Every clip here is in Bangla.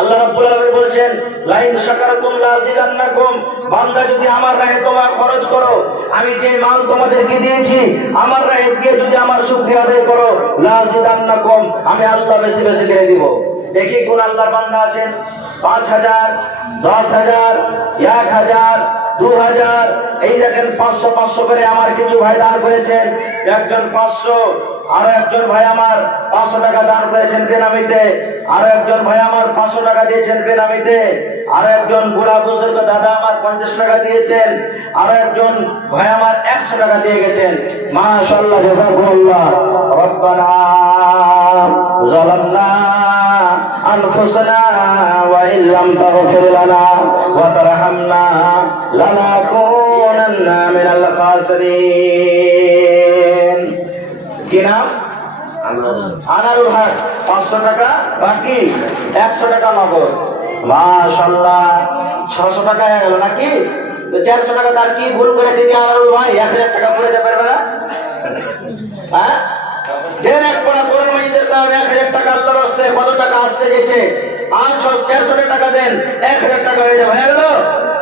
আল্লাহ রাব্বুল আলামিন বলছেন লাইন শাকারতুম লাযিদান্নাকুম, বান্দা যদি আমার রাহে তোমরা খরচ করো, আমি যে মাল তোমাদেরকে দিয়েছি আমার রাহে দিয়ে যদি আমার শুকরিয়া আদায় করো, লাযিদান্নাকুম, আমি আল্লাহ বেশি বেশি করে দিব। দেখি কোন আল্লাহর বান্দা আছেন 5000, 10000, 1000, 2000, এই দেখেন 500 500 করে আমার কিছু ভাই দান করেছেন। একজন 500, আর একজন ভাই আমার 500 টাকা দান করেছেন বেনামিতে, আর একজন ভাই আমার 500 টাকা দিয়েছেন বেনামিতে, আর একজন বুড়া বুজুর্গ দাদা আমার 50 টাকা দিয়েছেন, আর একজন ভাই আমার 100 টাকা দিয়ে গেছেন। মাশাআল্লাহ, জাযাকুমুল্লাহ। রব্বানা যালামনা আনফুসানা ওয়া ইল্লাম তাগফির লানা ওয়া তারহামনা লানাকুনান্না মিনাল খাসিরিন। কি নাম? আনারুল হক। 500 টাকা বাকি, 100 টাকা নগদ। মাশাআল্লাহ, 600 টাকা হয়ে গেল নাকি? তো 400 টাকা তার কি ভুল করেছে কি আনারুল ভাই? 1000 টাকা পড়ে যেতে পারবে না? হ্যাঁ, দেন এক পড়া কোরআন মাজিদের দাও 1000 টাকা আল্লাহর রাস্তায়। কত টাকা আসছে গেছে? 400 টাকা দেন, 1000 টাকা হয়ে যাবে। হয়ে গেল?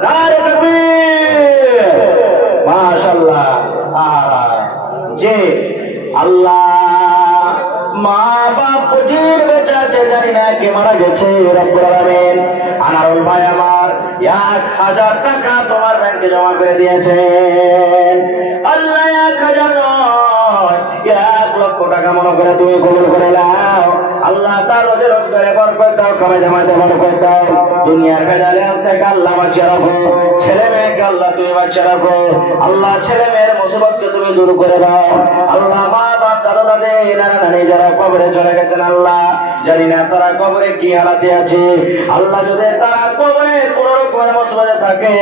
নারে তাকবীর, মাশাআল্লাহ। যে আল্লাহ মা বাপ জির বেঁচে আছে, জানি না কে মারা গেছে। রব্বুল আলামিন আনারুল ভাই আমার 1000 টাকা তোমার ব্যাংকে জমা করে দিয়েছেন। আল্লাহ 1000 নয়, 1 লক্ষ টাকা মনে করে তুমি কবুল করে নাও। আল্লাহ তার রোজে রোজগারে বরকত দাও, কামাই জামাতে বরকত দাও। দুনিয়ার ভেজালে থেকে আল্লাহ বাঁচিয়ে রাখো, ছেলে মেয়েকে আল্লাহ তুমি বাঁচিয়ে রাখো। আল্লাহ ছেলে মেয়ের মুসিবতকে তুমি দূর করে দাও। আল্লাহ মা বাপ দাদা দাদি নানা নানি যারা কবরে চলে গেছেন, আল্লাহ জানি না তারা কবরে কি হালাতে আছে। আল্লাহ যদি তারা কবরে কোন রকমের মুসিবতে থাকে,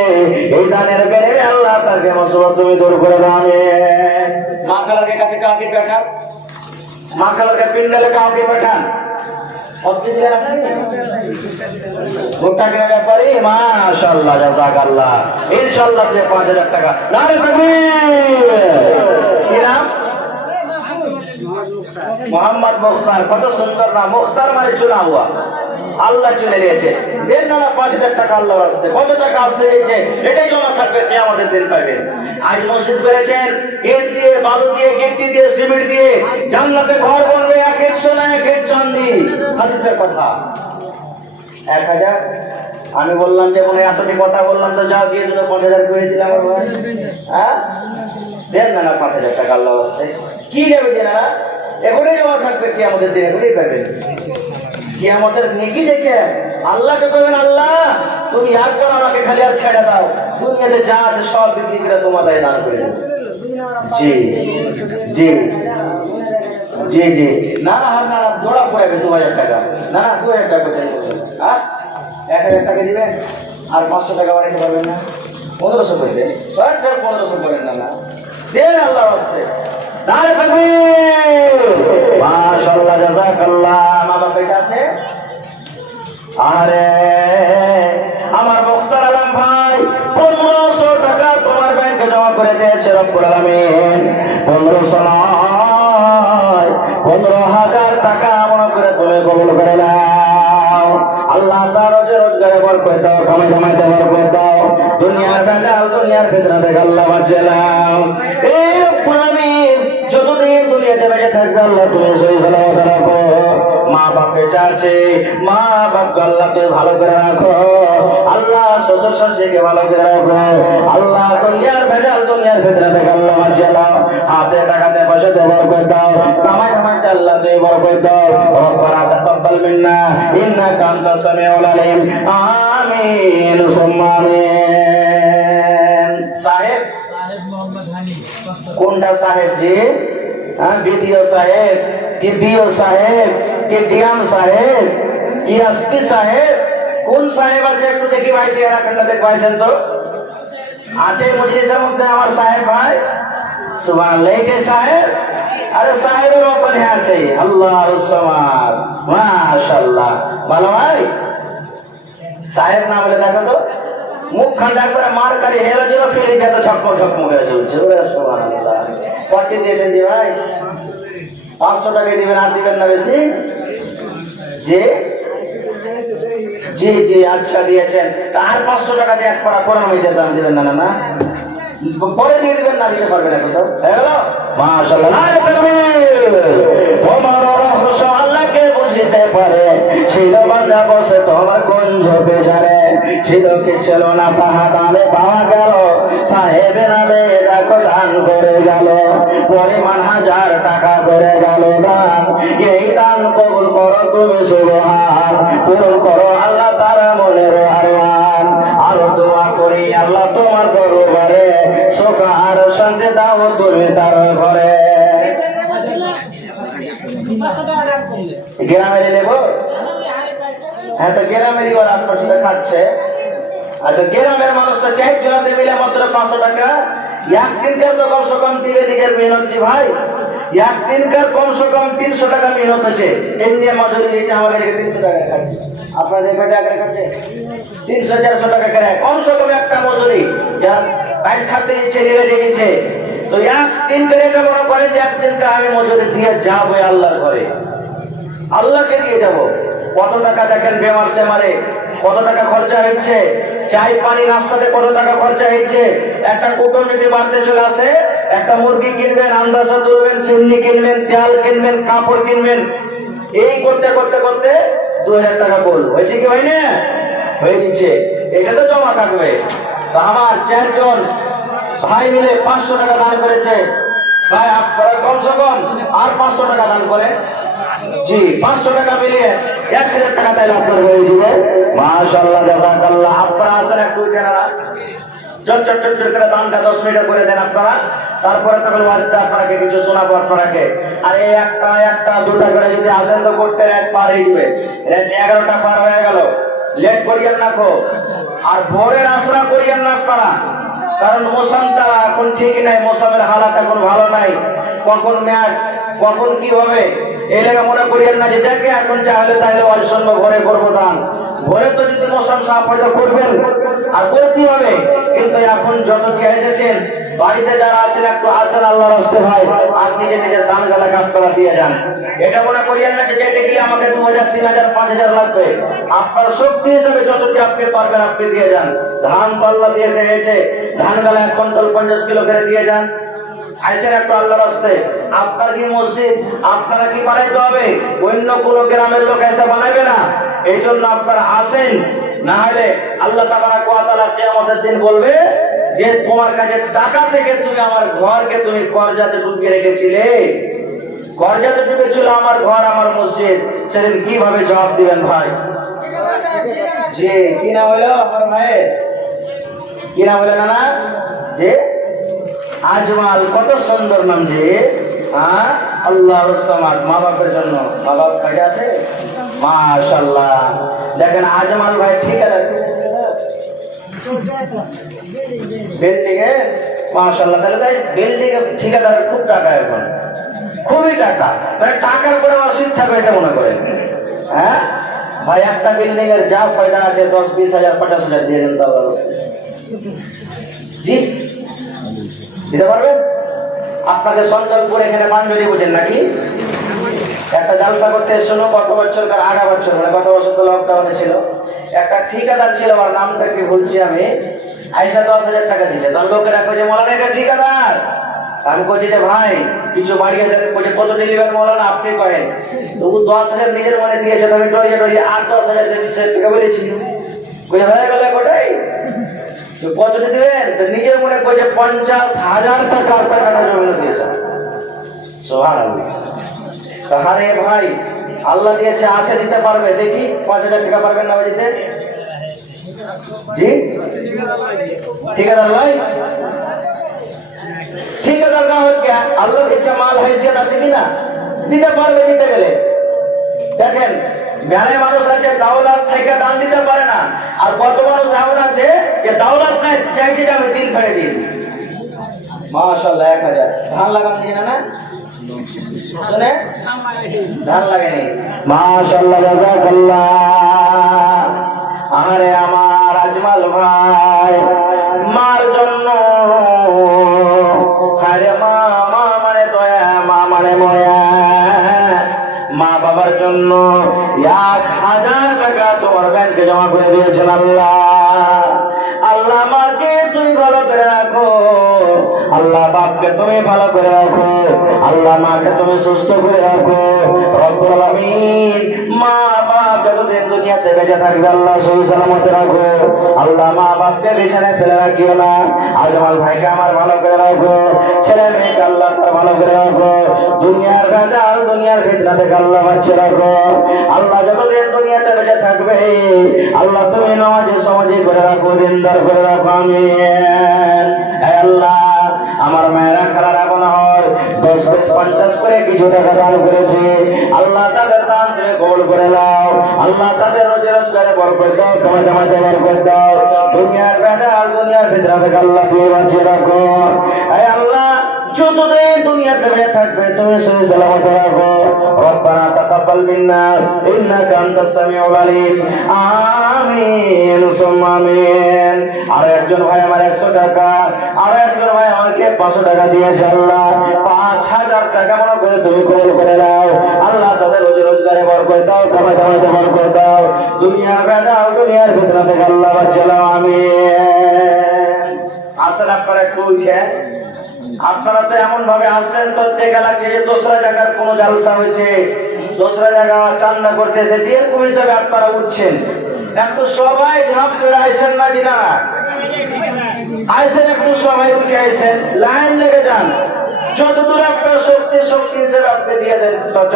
এই দানের বেড়ে আল্লাহ তাকে মুসিবত তুমি দূর করে দাও। মা খালার কাছে কাউকে পাঠান, মা খালাকে পিন্ডালে কাউকে পাঠান। মাশাআল্লাহ, জাযাকাল্লাহ। ইনশাআল্লাহ 5000 টাকা। নারে তাকবীর। কি নাম? মোহাম্মদ মুখতার। কত সুন্দর নাম। মুখতার মানে চুনা হুয়া, আল্লাহ চুনে দিয়েছে। দেন না 5000 টাকা আল্লাহর রাস্তায়। কত টাকা আসছে গেছে, এটাই জমা থাকবে কিয়ামতের দিন পাবেন। আজ মসজিদ করেছেন, ইট দিয়ে, বালু দিয়ে, গিট্টি দিয়ে, সিমেন্ট দিয়ে। জান্নাতে ঘর বলবে 1 সোনা 1 চাঁদি। হাদিসের কথা। 1000 আমি বললাম যে মনে এতটি কথা বললাম, তো যাও দিয়ে দিল 5000 করে দিলাম। হ্যাঁ, দেন না 5000 টাকা আল্লাহর রাস্তায়। কি দেবে যে না, এগুলোই জমা থাকবে কিয়ামতের দিন, এগুলোই পাবেন। কিয়ামতের নেকি দেখে আল্লাহকে কইবেন, আল্লাহ তুমি একবার আমাকে খালি আর ছেড়ে দাও, দুনিয়াতে যা আছে সব বিক্রি করে তোমার দায় দান করে দেব। জি জি জি জি। না না, জোড়া পড়াবে 2000 টাকা। না, 2000 টাকা করে হ্যাঁ, 1000 টাকা দিবেন আর 500 টাকা বাড়াইতে পারবেন না? 1500 করে দেন। 1500 করেন না, দেন আল্লাহর রাস্তায়। নারে তাকবীর। মাশাআল্লাহ, জাযাকাল্লাহ। মা বাপ বেঁচে আছে? আরে আমার মুখতার আলম ভাই 1500 টাকা তোমার ব্যাংকে জমা করে দিয়েছে রব্বুল আলামিন। 1500 নয়, 15000 টাকা মনে করে তুমি কবুল করে নাও। আল্লাহ তার রোজগারে বরকত দাও, কামাই জামাতে বরকত দাও। দুনিয়ার ভেজাল, দুনিয়ার ফিতনা থেকে আল্লাহ বাঁচিয়ে নাও। এই রব্বুল আলামিন যতদিন দুনিয়াতে বেঁচে থাকবে আল্লাহ তুমি সহি সালামত রাখো। মা বাপ বেঁচে আছে, মা বাপকে আল্লাহ তুমি ভালো করে রাখো। আল্লাহ শ্বশুর শাশুড়িকে ভালো করে রাখো। আল্লাহ দুনিয়ার ভেজাল, দুনিয়ার ফিতনা থেকে আল্লাহ বাঁচিয়ে নাও। হাতে টাকাতে পয়সাতে বরকত দাও, কামাই জামাতে আল্লাহ তুমি বরকত দাও। রব্বানা তাকাব্বাল মিন্না ইন্নাকা আনতাস সামিউল আলিম। আমিন সুম্মা আমিন। সাহেব কোনটা সাহেব জি? বিডিও সাহেব কি বিও সাহেব কি ডিএম সাহেব কি এসপি সাহেব? কোন সাহেব আছে একটু দেখি ভাই, চেহারা খান্ডা দেখবাইছেন তো? আছে মজলিসের মধ্যে আমার সাহেব ভাই? সুবহানাল্লাহ। কে সাহেব? আরে সাহেবের ওখানে আছে। আল্লাহুস সামাদ। মাশাআল্লাহ, ভালো ভাই। সাহেব না বলে দেখো তো, মুখ খান্ডা করে মার কারি হেলো যেন ফেলে গেছে, ঝকমক ঝকমক হয়ে চলছে। সুবহানাল্লাহ। কত দিয়েছেন জি ভাই? 500 টাকা দিবেন, আর দিবেন না বেশি? যে জি জি আচ্ছা দিয়েছেন, তার 500 টাকা দিয়ে এক পারা কোরআন হইতে দাম দিবেন না? না না পরে দিয়ে দিবেন, না দিতে পারবেন এখন তো হয়ে গেল। মাশাআল্লাহ, নারে তাকবীর। তোমার রহস্য আল্লাহকে বুঝিতে পারে, ছিল বান্দা বসে তোমার গঞ্জ বেজারে, ছিল কি ছিল না তাহা দানে পাওয়া গেল, সাহেবে নামে দেখো দান করে গেল, পরিমাণ 1000 টাকা করে গেল দান। এই দান কবুল করো তুমি সুবহান, পূরণ করো আল্লাহ তারা মনের আরমান। আরো দোয়া করি আল্লাহ তোমার দরবারে, সুখ আর শান্তি দাও তুমি তার ঘরে। গ্রামের নেবো? হ্যাঁ, তো গ্রামেরই ওরা আপনার সাথে খাচ্ছে। আচ্ছা, গ্রামের মানুষটা 4 জনাতে মিলে মাত্র 500 টাকা। একদিনকার তো কমসে কম দিকে দিকের মেহনত দি ভাই, একদিনকার কমসে কম 300 টাকা মেহনত আছে। এমনি মজুরি দিয়েছে আমার কাছে 300 টাকা খাচ্ছে, আপনাদের কাছে টাকা খাচ্ছে 300-400 টাকা করে কমসে কম একটা মজুরি, যা বাইক খাতে দিচ্ছে নিয়ে দিয়েছে। তো একদিন করে এটা মনে করেন যে একদিনকে আমি মজুরি দিয়ে যাবো আল্লাহর ঘরে, আল্লাহকে দিয়ে যাব। কত টাকা দেখেন বেমার সে মারে, কত টাকা খরচা হচ্ছে, চাই পানি নাস্তাতে কত টাকা খরচা হচ্ছে। একটা কুটুম যদি বাড়তে চলে আসে, একটা মুরগি কিনবেন, আন্দাজা তুলবেন, সিন্নি কিনবেন, তেল কিনবেন, কাপড় কিনবেন, এই করতে করতে করতে 2000 টাকা বল হয়েছে কি হয় না? হয়ে গেছে, এটা তো জমা থাকবে। তো আমার 4 জন ভাই মিলে 500 টাকা দান করেছে। ভাই আপনারা কমসে কম আর 500 টাকা দান করেন। জি, 500 টাকা মিলিয়ে 1000 টাকা তাইলে আপনার হয়ে যাবে। মাশাআল্লাহ, জাযাকাল্লাহ। আপনারা আসেন একটু জানারা চট করে দানটা 10 মিনিট করে দেন আপনারা, তারপরে তখন ওয়াজটা আপনাকে কিছু শোনাবো আপনাকে। আর এই একটা 2টা করে যদি আসেন তো করতে এক পার হয়ে যাবে। রাত 11টা পার হয়ে গেল, লেট করিয়েন না কো। আর ভোরের আশরা করিয়েন না আপনারা, কারণ মৌসুমটা এখন ঠিক নাই, মৌসুমের হালাত এখন ভালো নাই, কখন ম্যাচ কখন কি হবে এই লেগে মনে করিয়েন না যে যাকে এখন চাইলে তাইলে অসম্ভ ঘরে করবো দান। ঘরে তো যদি মৌসুম সাফ হয়তো করবেন আর করতে হবে, কিন্তু এখন যত কি এসেছেন বাড়িতে যারা আছেন একটু আছেন আল্লাহর রাস্তে ভাই, আর নিজের দান গালাকে আপনারা দিয়ে যান। এটা মনে করিয়েন না যে যেতে গেলে আমাকে 2000, 3000, 5000 লাগবে। আপনার শক্তি হিসেবে যতটি আপনি পারবেন আপনি দিয়ে যান। ধান তো আল্লাহ দিয়েছে গেছে, ধান গালা 1 কুইন্টাল 50 কিলো করে দিয়ে যান। আইসেন একটু আল্লাহর রাস্তে। আপনার কি মসজিদ আপনারা কি বানাইতে হবে? অন্য কোন গ্রামের লোক এসে বানাইবে না। এই জন্য আপনারা আসেন, না হলে আল্লাহ তাবারাক ওয়া তাআলা কিয়ামতের দিন বলবে যে তোমার কাছে টাকা থেকে তুমি আমার ঘরকে তুমি কর্জাতে ঢুকিয়ে রেখেছিলে, কর্জাতে ঢুকেছিল আমার ঘর আমার মসজিদ, সেদিন কিভাবে জবাব দিবেন ভাই? জি, কি নাম হলো আমার ভাইয়ের? কি নাম হলো না? যে আজমাল, কত সুন্দর নাম যে। আল্লাহর সামাদ, মা বাপের জন্য। মা বাপ কাজে আছে, মাশাআল্লাহ। দেখেন আজমাল ভাই ঠিক আছে বিল্ডিং এ, মাশাআল্লাহ। তাহলে তাই বিল্ডিং এ ঠিকাদার খুব টাকা, এখন খুবই টাকা, মানে টাকার পরে অসুবিধা থাকবে এটা মনে করেন। হ্যাঁ ভাই, একটা বিল্ডিং এর যা ফায়দা আছে 10, 20,000, 50,000 দিয়ে দেন তো আল্লাহর। জি, দিতে পারবেন? আপনাকে সঞ্জলপুর এখানে পাঞ্জরি বুঝেন নাকি? একটা জালসা করতে এসেছিল গত বছর, আগা বছর, মানে গত বছর তো লকডাউনে ছিল। একটা ঠিকাদার ছিল, আমার নামটা কি বলছি আমি, আইসা 10,000 টাকা দিচ্ছে। তখন লোকেরা কইছে মৌলানা এটা ঠিকাদার। আমি কইছি যে ভাই কিছু বাড়িয়ে দেন। কইছে কত ডেলিভারি মৌলানা আপনি করেন। তবু 10,000 নিজের মনে দিয়েছে, আমি ডরিয়ে আর 10,000 টাকা বলেছি। কইছে হয়ে গেল কোটাই কত দিবেন? তো নিজের মনে কইছে 50,000 টাকা টাকাটা জমিয়ে দিয়েছে। সুবহানাল্লাহ। তাহলে ভাই আল্লাহ দিয়েছে, আছে, দিতে পারবে। দেখি 5,000 টাকা পারবেন না দিতে? জি, ঠিকাদার ভাই, ঠিকাদার না হোক কে, আল্লাহ দিয়েছে, মাল হাইসিয়ত আছে কিনা, দিতে পারবে। দিতে গেলে দেখেন মেলায় মানুষ আছে দাওলাত থেকে দান দিতে পারে না, আর কত মানুষ এমন আছে যে দাওলাত নাই, চাইছে যে আমি দিন ফেলে দিয়ে দিই। মাশাআল্লাহ, 1000 ধান লাগান দিয়ে না শুনে ধান লাগেনি। মাশাআল্লাহ, জাযাকাল্লাহ। আরে আমার আজমাল ভাই, মার জন্য, আরে মা মানে দয়া, মা মানে ময়া, মা বাবার জন্য 1000 টাকা তোমার ব্যাংক ভাইদেরকে জমা করে দিয়েছেন। আল্লাহ আল্লাহ মাকে তুমি ভালো করে রাখো, আল্লাহ বাপকে তুমি ভালো করে রাখো, আল্লাহ মাকে তুমি সুস্থ করে রাখো রব্বুল আলামিন। মা বাপ যতদিন দুনিয়াতে বেঁচে থাকবে আল্লাহ সহি সালামতে রাখো। আল্লাহ মা বাপকে বিছানায় ফেলে রাখিও না। আজ আমার ভাইকে আমার ভালো করে রাখো, ছেলে মেয়েকে আল্লাহ তার ভালো করে রাখো, দুনিয়ার ভেজাল দুনিয়ার ফিতনা থেকে আল্লাহ বাঁচিয়ে রাখো। আল্লাহ যতদিন দুনিয়াতে বেঁচে থাকবে আল্লাহ তুমি নামাজি সমাজি করে রাখো, দিনদার করে রাখো। আমিন। হে আল্লাহ আমার মায়েরা খালারা মনে হয় 10, 20, 50 করে কিছু টাকা দান করেছে, আল্লাহ তাদের দান তুমি কবুল করে নাও। আল্লাহ তাদের রোজি রোজগারে বরকত দাও, তোমার জামাতে বরকত দাও, দুনিয়ার ভেজাল দুনিয়ার ফিতনা থেকে আল্লাহ তুমি বাঁচিয়ে রাখো। হে আল্লাহ যতদিন দুনিয়াতে বেঁচে থাকবে তুমি সহি সালামতে রাখো। রব্বানা তাকাব্বাল মিন্না ইন্নাকা আনতাস সামিউল আলিম। আমিন সুম্মা আমিন। আর একজন ভাই আমার 100 টাকা, আর একজন ভাই আমাকে 500 টাকা দিয়েছে। আল্লাহ 5000 টাকা মনে করে তুমি কবুল করে নাও। আল্লাহ তাদের রোজি রোজগারে বরকত দাও, কামাই কামাইতে বরকত দাও, দুনিয়ার ভেজাল দুনিয়ার ফিতনা থেকে আল্লাহ বাঁচিয়ে নাও। আমিন। আসলে আপনারা একটু উঠেন, আপনারা তো এমন ভাবে আসছেন তো দেখা লাগছে যে দোসরা জায়গার কোন জালসা হয়েছে, দোসরা জায়গা চান্দা করতে এসেছে এরকম হিসাবে আপনারা উঠছেন। একটু সবাই ঝাঁপ করে আইসেন না কিনা, আইসেন একটু সবাই উঠে আইসেন, লাইন লেগে যান। যতদূর আপনার শক্তি শক্তি হিসেবে আপনি দিয়ে দেন, চট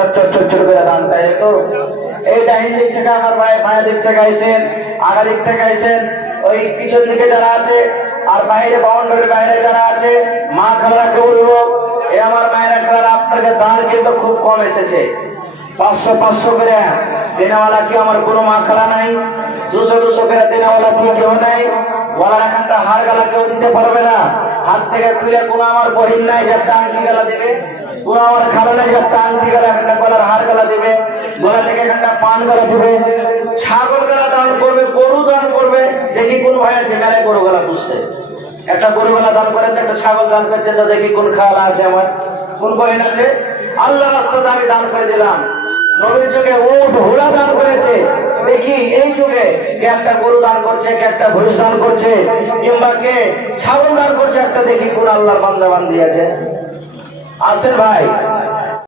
করে দান। তাই তো এই ডাইন দিক থেকে আমার ভাই ভাইয়ের দিক থেকে আইসেন, আগা দিক থেকে আইসেন, ওই পিছন দিকে যারা আছে আর বাইরে বাউন্ডারির বাইরে যারা আছে মা খালাকে বলবো, এ আমার মায়েরা খালারা আপনাকে দান কিন্তু খুব কম এসেছে। 500 করে দেনাওয়ালা কি আমার কোনো মা খালা নাই? 200 করে দেনাওয়ালা কি কেউ নাই? গলার এখানটা হার গালা কেউ দিতে পারবে না? হাত থেকে খুলে কোনো আমার বহিন নাই যে একটা আংটি গালা দেবে, কোনো আমার খালা নাই যে একটা আংটি গালা এখানটা গলার হার গালা দেবে, গলা থেকে এখানটা পান গালা দেবে, ছাগল গালা দান করবে, গরু দান করবে। দেখি কোন ভাই আছে গালে গরু গালা পুষছে, একটা গরু গালা দান করেছে, একটা ছাগল দান করছে, তো দেখি কোন খালা আছে আমার, কোন বহিন আছে। আল্লাহ রাস্তাতে আমি দান করে দিলাম। নবীর যুগে উট ঘোড়া দান করেছে, দেখি এই যুগে কে একটা গরু দান করছে, কে একটা ভৈঁস দান করছে, কিংবা কে ছাগল দান করছে, একটা দেখি কোন আল্লাহর বান্দা বান্দি আছে। আসেন ভাই।